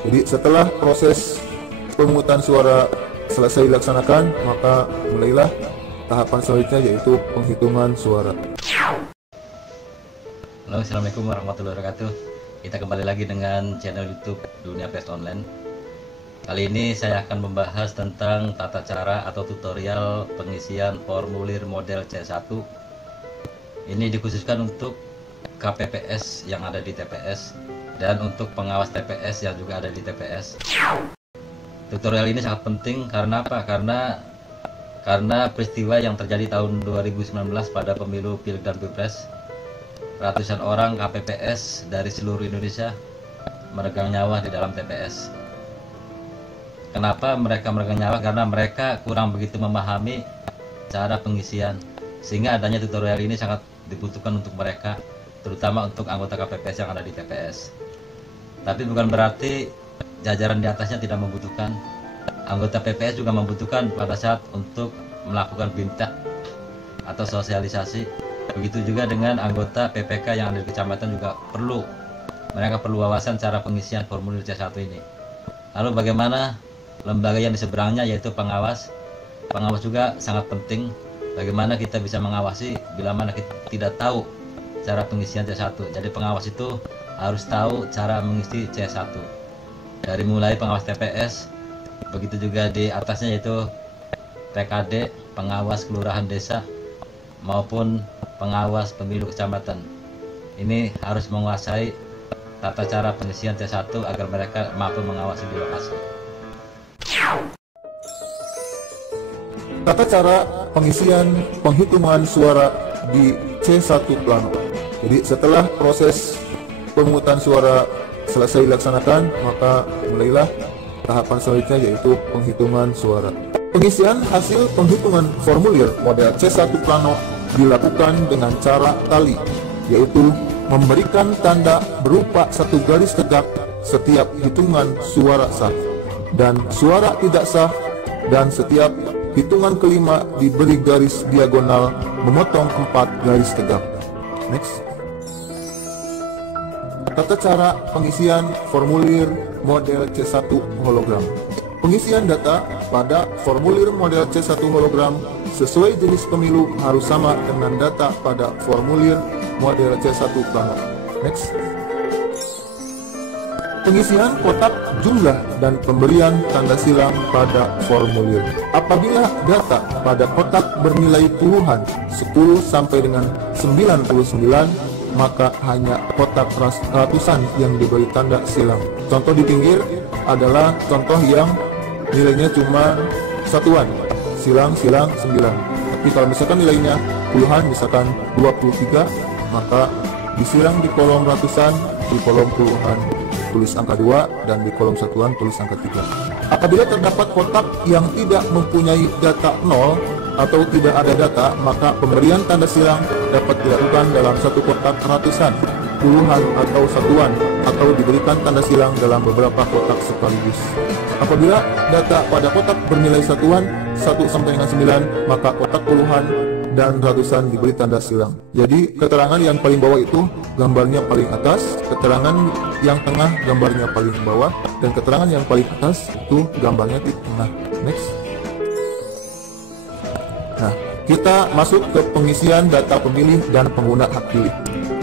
Jadi setelah proses pemungutan suara selesai dilaksanakan, maka mulailah tahapan selanjutnya, yaitu penghitungan suara. Halo, assalamualaikum warahmatullahi wabarakatuh. Kita kembali lagi dengan channel YouTube Dunia Pers Online. Kali ini saya akan membahas tentang tata cara atau tutorial pengisian formulir model C1. Ini dikhususkan untuk KPPS yang ada di TPS dan untuk pengawas TPS yang juga ada di TPS. Tutorial ini sangat penting karena apa? Karena peristiwa yang terjadi tahun 2019 pada pemilu Pileg dan Pilpres. Ratusan orang KPPS dari seluruh Indonesia meregang nyawa di dalam TPS. Kenapa mereka meregang nyawa? Karena mereka kurang begitu memahami cara pengisian, sehingga adanya tutorial ini sangat dibutuhkan untuk mereka, terutama untuk anggota KPPS yang ada di TPS. Tapi bukan berarti jajaran di atasnya tidak membutuhkan. Anggota PPS juga membutuhkan pada saat untuk melakukan BIMTEK atau sosialisasi. Begitu juga dengan anggota PPK yang ada di kecamatan juga perlu. Mereka perlu wawasan cara pengisian formulir C1 ini. Lalu bagaimana lembaga yang di seberangnya, yaitu pengawas? Pengawas juga sangat penting. Bagaimana kita bisa mengawasi bila mana kita tidak tahu cara pengisian C1. Jadi pengawas itu harus tahu cara mengisi C1. Dari mulai pengawas TPS, begitu juga di atasnya yaitu TKD, pengawas kelurahan desa, maupun pengawas pemilu kecamatan. Ini harus menguasai tata cara pengisian C1 agar mereka mampu mengawasi di lokasi. Tata cara pengisian penghitungan suara di C1 plano. Jadi setelah proses pemungutan suara selesai dilaksanakan, maka mulailah tahapan selanjutnya, yaitu penghitungan suara. Pengisian hasil penghitungan formulir model C1 plano dilakukan dengan cara tali, yaitu memberikan tanda berupa satu garis tegak setiap hitungan suara sah dan suara tidak sah, dan setiap hitungan kelima diberi garis diagonal memotong 4 garis tegak. Next. Tata cara pengisian formulir model C1 hologram. Pengisian data pada formulir model C1 hologram sesuai jenis pemilu harus sama dengan data pada formulir model C1 plano. Next. Pengisian kotak jumlah dan pemberian tanda silang pada formulir. Apabila data pada kotak bernilai puluhan 10 sampai dengan 99, maka hanya kotak ratusan yang diberi tanda silang. Contoh di pinggir adalah contoh yang nilainya cuma satuan, silang 9. Tapi kalau misalkan nilainya puluhan, misalkan 23, maka disilang di kolom ratusan, di kolom puluhan tulis angka 2, dan di kolom satuan tulis angka 3. Apabila terdapat kotak yang tidak mempunyai data 0 atau tidak ada data, maka pemberian tanda silang dapat dilakukan dalam satu kotak ratusan, puluhan, atau satuan, atau diberikan tanda silang dalam beberapa kotak sekaligus. Apabila data pada kotak bernilai satuan 1 sampai dengan 9, maka kotak puluhan dan ratusan diberi tanda silang. Jadi keterangan yang paling bawah itu gambarnya paling atas, keterangan yang tengah gambarnya paling bawah, dan keterangan yang paling atas itu gambarnya di tengah. Next. Nah, kita masuk ke pengisian data pemilih dan pengguna hak pilih.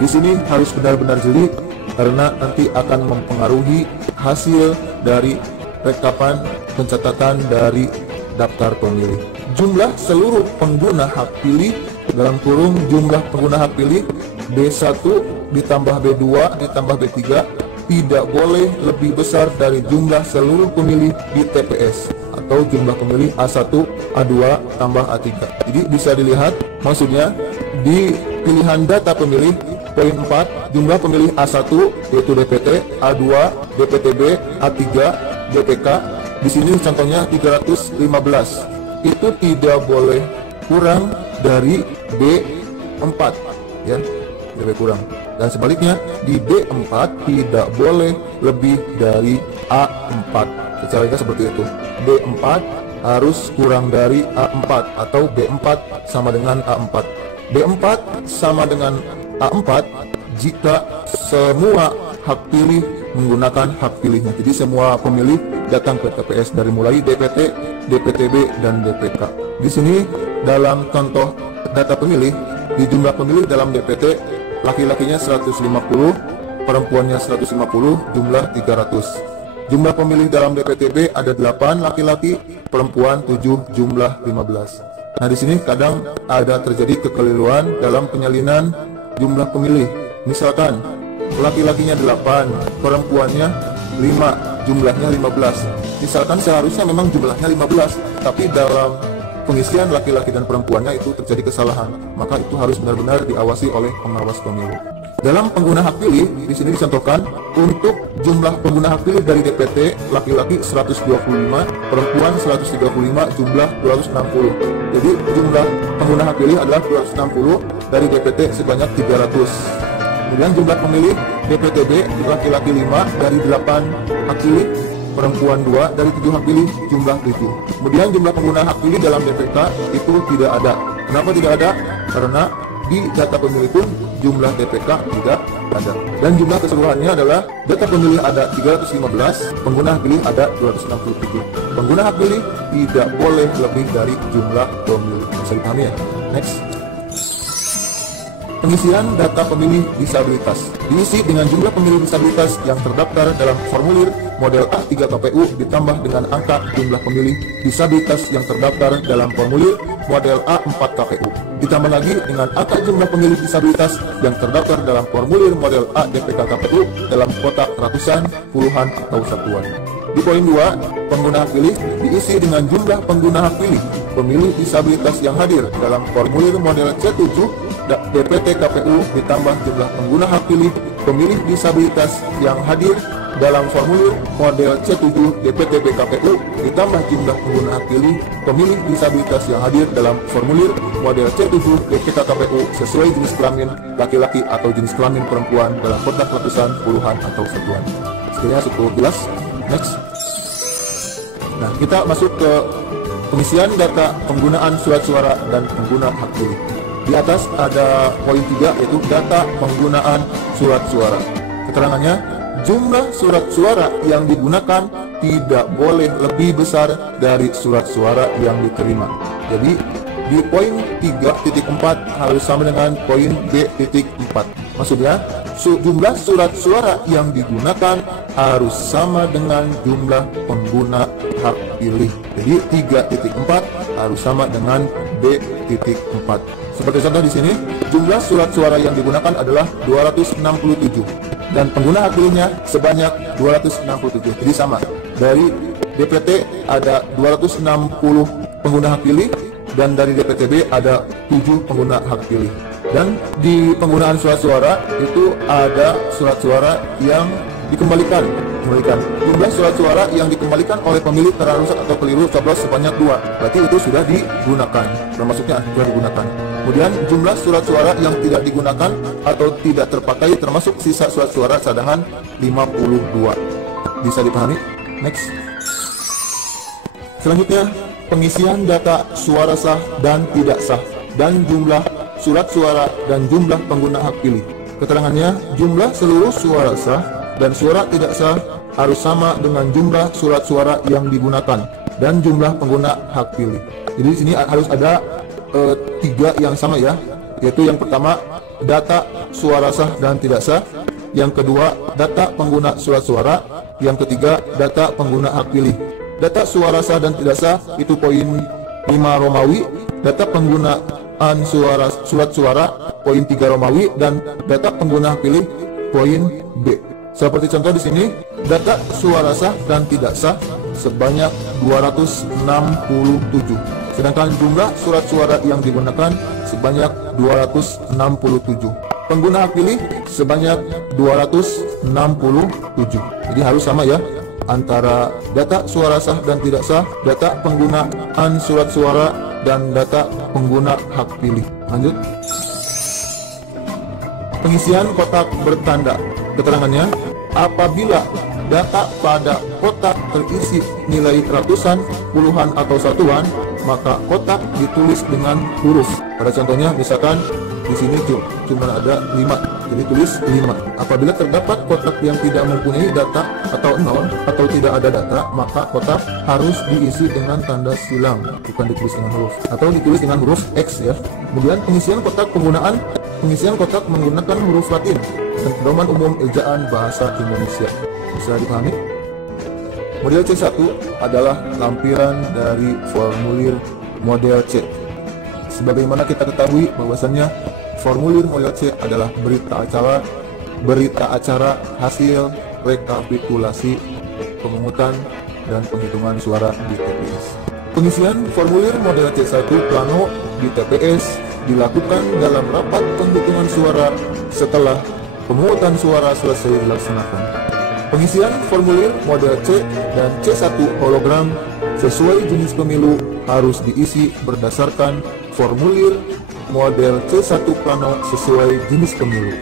Di sini harus benar-benar jeli karena nanti akan mempengaruhi hasil dari rekapan pencatatan dari daftar pemilih. Jumlah seluruh pengguna hak pilih dalam kurung jumlah pengguna hak pilih B1 ditambah B2 ditambah B3 tidak boleh lebih besar dari jumlah seluruh pemilih di TPS atau jumlah pemilih A1, A2 tambah A3. Jadi bisa dilihat, maksudnya di pilihan data pemilih poin 4, jumlah pemilih A1 yaitu DPT, A2 DPTB, A3 DPK. Di sini contohnya 315. Itu tidak boleh kurang dari B4, ya, lebih kurang. Dan sebaliknya di B4 tidak boleh lebih dari A4. Secara ringkas seperti itu. B4 harus kurang dari A4 atau B4 sama dengan A4. B4 sama dengan A4 jika semua hak pilih menggunakan hak pilihnya. Jadi semua pemilih datang ke TPS dari mulai DPT, DPTB, dan DPK. Di sini dalam contoh data pemilih, di jumlah pemilih dalam DPT, laki-lakinya 150, perempuannya 150, jumlah 300. Jumlah pemilih dalam DPTB ada 8 laki-laki, perempuan 7, jumlah 15. Nah, di sini kadang ada terjadi kekeliruan dalam penyalinan jumlah pemilih. Misalkan laki-lakinya 8, perempuannya 5, jumlahnya 15. Misalkan seharusnya memang jumlahnya 15, tapi dalam pengisian laki-laki dan perempuannya itu terjadi kesalahan. Maka itu harus benar-benar diawasi oleh pengawas pemilu. Dalam pengguna hak pilih, di sini dicontohkan untuk jumlah pengguna hak pilih dari DPT, laki-laki 125, perempuan 135, jumlah 260. Jadi jumlah pengguna hak pilih adalah 260, dari DPT sebanyak 300. Kemudian jumlah pemilih DPTB, laki-laki 5 dari 8 hak pilih, perempuan 2 dari 7 hak pilih, jumlah 7. Kemudian jumlah pengguna hak pilih dalam DPK itu tidak ada. Kenapa tidak ada? Karena di data pemilih pun jumlah DPK tidak ada. Dan jumlah keseluruhannya adalah data pemilih ada 315, pengguna hak pilih ada 267. Pengguna hak pilih tidak boleh lebih dari jumlah pemilih. Bisa dipahami ya? Next. Pengisian data pemilih disabilitas diisi dengan jumlah pemilih disabilitas yang terdaftar dalam formulir model A3 KPU ditambah dengan angka jumlah pemilih disabilitas yang terdaftar dalam formulir model A4 KPU ditambah lagi dengan angka jumlah pemilih disabilitas yang terdaftar dalam formulir model A DPK KPU dalam kotak ratusan, puluhan, atau satuan. Di poin 2, pengguna hak pilih diisi dengan jumlah pengguna hak pilih pemilih disabilitas yang hadir dalam formulir model C7 DPT KPU ditambah jumlah pengguna hak pilih pemilih disabilitas yang hadir dalam formulir model C7 DPTB KPU ditambah jumlah pengguna hak pilih pemilih disabilitas yang hadir dalam formulir model C7 DPK KPU sesuai jenis kelamin laki-laki atau jenis kelamin perempuan dalam kotak ratusan, puluhan, atau satuan. Sekiranya cukup jelas. Next. Nah, kita masuk ke pengisian data penggunaan surat suara dan pengguna hak pilih. Di atas ada poin 3 yaitu data penggunaan surat suara. Keterangannya, jumlah surat suara yang digunakan tidak boleh lebih besar dari surat suara yang diterima. Jadi di poin 3.4 harus sama dengan poin B.4. Maksudnya, jumlah surat suara yang digunakan harus sama dengan jumlah pengguna hak pilih. Jadi 3.4 harus sama dengan B.4. Seperti contoh di sini, jumlah surat suara yang digunakan adalah 267 dan pengguna hak pilihnya sebanyak 267. Jadi sama. Dari DPT ada 260 pengguna hak pilih dan dari DPTB ada 7 pengguna hak pilih. Dan di penggunaan surat suara itu ada surat suara yang dikembalikan. Jumlah surat suara yang dikembalikan oleh pemilih karena rusak atau keliru coblos sebanyak 2. Berarti itu sudah digunakan, termasuknya sudah digunakan. Kemudian jumlah surat suara yang tidak digunakan atau tidak terpakai termasuk sisa surat suara cadangan 52. Bisa dipahami? Next. Selanjutnya, pengisian data suara sah dan tidak sah dan jumlah surat suara dan jumlah pengguna hak pilih. Keterangannya, jumlah seluruh suara sah dan suara tidak sah harus sama dengan jumlah surat suara yang digunakan dan jumlah pengguna hak pilih. Jadi di sini harus ada 3 yang sama ya, yaitu yang pertama data suara sah dan tidak sah, yang kedua data pengguna surat suara, yang ketiga data pengguna hak pilih. Data suara sah dan tidak sah itu poin 5 Romawi, data penggunaan surat suara poin 3 Romawi, dan data pengguna hak pilih poin B. Seperti contoh di sini, data suara sah dan tidak sah sebanyak 267. Sedangkan jumlah surat suara yang digunakan sebanyak 267. Pengguna hak pilih sebanyak 267. Jadi harus sama ya antara data suara sah dan tidak sah, data penggunaan surat suara, dan data pengguna hak pilih. Lanjut. Pengisian kotak bertanda. Keterangannya, apabila data pada kotak terisi nilai ratusan, puluhan, atau satuan, maka kotak ditulis dengan huruf. Pada contohnya, misalkan di sini cuma ada 5 Jadi tulis 5. Apabila terdapat kotak yang tidak mempunyai data atau 0 atau tidak ada data, maka kotak harus diisi dengan tanda silang, bukan ditulis dengan huruf, atau ditulis dengan huruf X ya. Kemudian pengisian kotak menggunakan huruf Latin dan pedoman umum ejaan bahasa Indonesia. Bisa dipahami? Model C1 adalah lampiran dari formulir model C. Sebagaimana kita ketahui bahwasannya formulir model C adalah berita acara hasil rekapitulasi pemungutan dan penghitungan suara di TPS. Pengisian formulir model C1 plano di TPS dilakukan dalam rapat penghitungan suara setelah pemungutan suara selesai dilaksanakan. Pengisian formulir model C dan C1 hologram sesuai jenis pemilu harus diisi berdasarkan formulir model C1 plano sesuai jenis pemilu.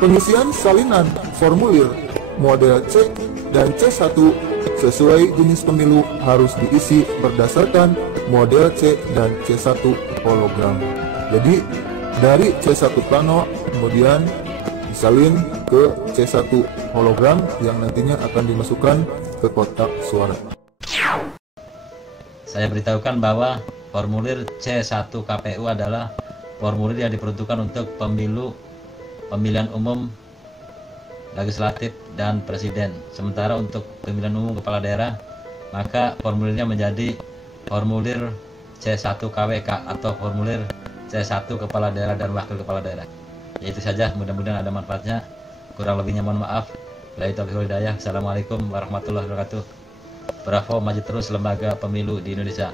Pengisian salinan formulir model C dan C1 sesuai jenis pemilu harus diisi berdasarkan model C dan C1 hologram. Jadi dari C1 plano kemudian disalin ke C1 hologram yang nantinya akan dimasukkan ke kotak suara. Saya beritahukan bahwa formulir C1 KPU adalah formulir yang diperuntukkan untuk pemilihan umum legislatif dan presiden. Sementara untuk pemilihan umum kepala daerah, maka formulirnya menjadi formulir C1 KWK atau formulir C1 kepala daerah dan wakil kepala daerah. Itu saja, mudah-mudahan ada manfaatnya. Kurang lebihnya mohon maaf. Assalamualaikum warahmatullahi wabarakatuh. Bravo, maju terus lembaga pemilu di Indonesia.